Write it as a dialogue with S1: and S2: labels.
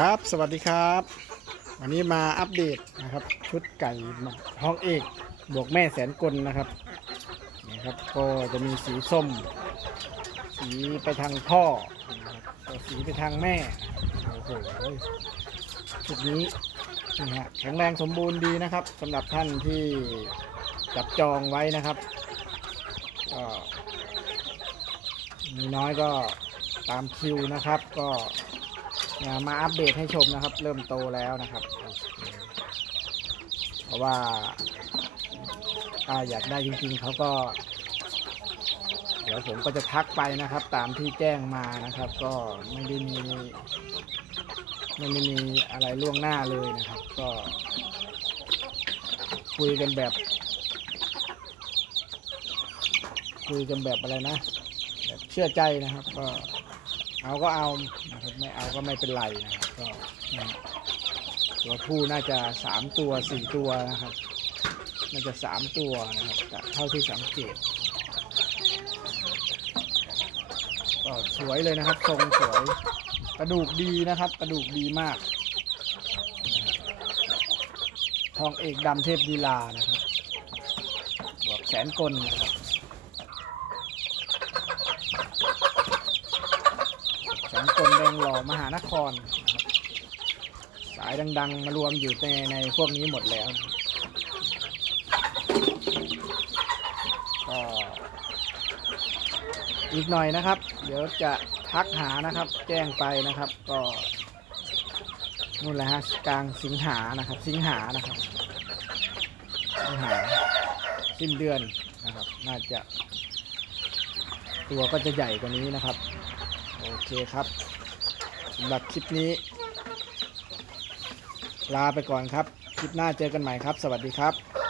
S1: ครับ สวัสดีครับ วันนี้มาอัปเดตนะครับ ชุดไก่ห้องเอกบวกแม่แสนกลนะครับนี่ครับก็จะมีสีส้ม สีไปทางพ่อนะครับสีไปทางแม่โอ้โหชุดนี้นี่ฮะแข็งแรงสมบูรณ์ดีนะครับสำหรับท่านที่จับจองไว้นะครับก็มีน้อยก็ตามคิวนะครับ ก็ เนี่ยมาอัปเดตให้ชมนะครับ เริ่มโตแล้วนะครับเคเพราะว่าถ้าอยากได้จริงๆเขาก็ เดี๋ยวผมก็จะทักไปนะครับ ตามที่แจ้งมานะครับ ก็ไม่ได้มีไม่ได้มีอะไรล่วงหน้าเลยนะครับ ก็คุยกันแบบ คุยกันแบบอะไรนะ แบบเชื่อใจนะครับก็ เอาก็เอานะครับไม่เอาก็ไม่เป็นไรนะครับก็นะตัวผู้น่าจะสามตัวสี่ตัวนะครับน่าจะสามตัวนะครับแต่เท่าที่สังเกตก็สวยเลยนะครับทรงสวยกระดูกดีนะครับกระดูกดีมากทองเอกดำเทพดีลานะครับบอกแสนกลนะครับ แสนกลแดงหล่อมหานครสายดัง ๆ มารวมอยู่ในในพวกนี้หมดแล้วก็อีกหน่อยนะครับ เดี๋ยวจะทักหานะครับ แจ้งไปนะครับ ก็นู่นแหละฮะกลางสิงหานะครับ สิงหานะครับสิงหาสิ้นเดือนนะครับ น่าจะ ตัวก็จะใหญ่กว่านี้นะครับ เคครับสำหรับคลิปนี้ ลาไปก่อนครับ คลิปหน้าเจอกันใหม่ครับ สวัสดีครับ